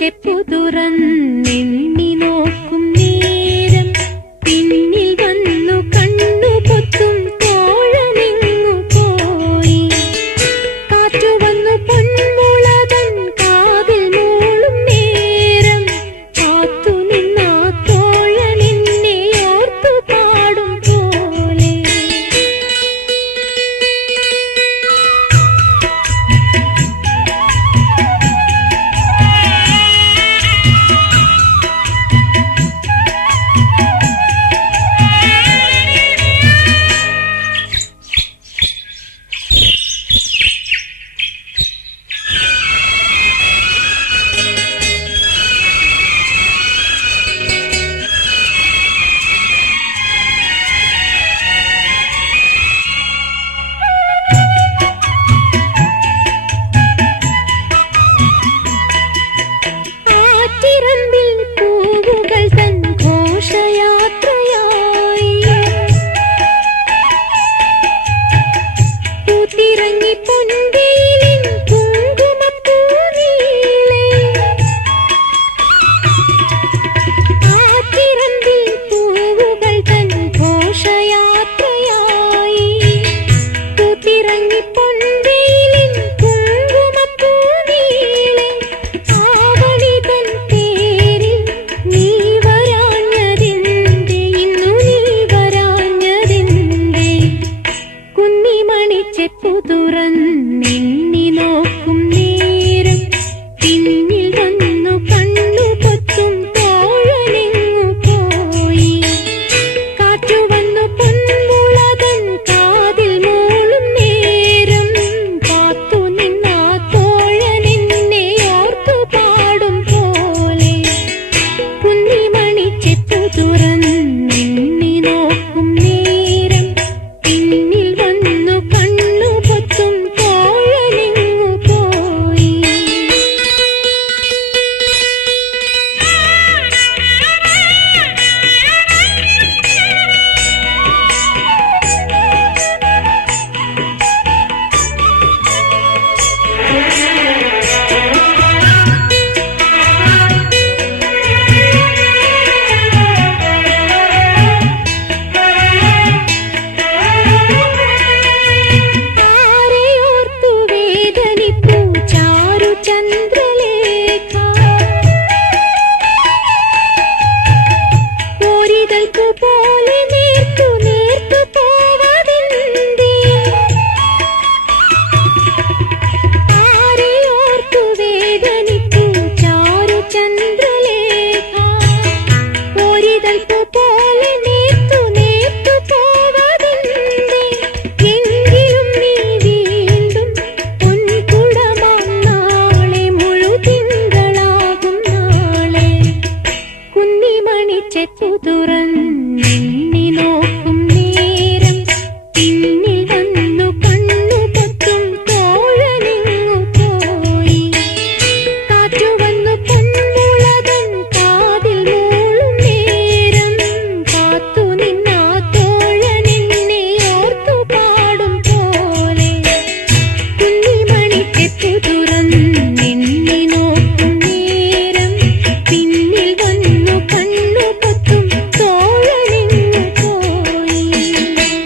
que pudura തുറന്നു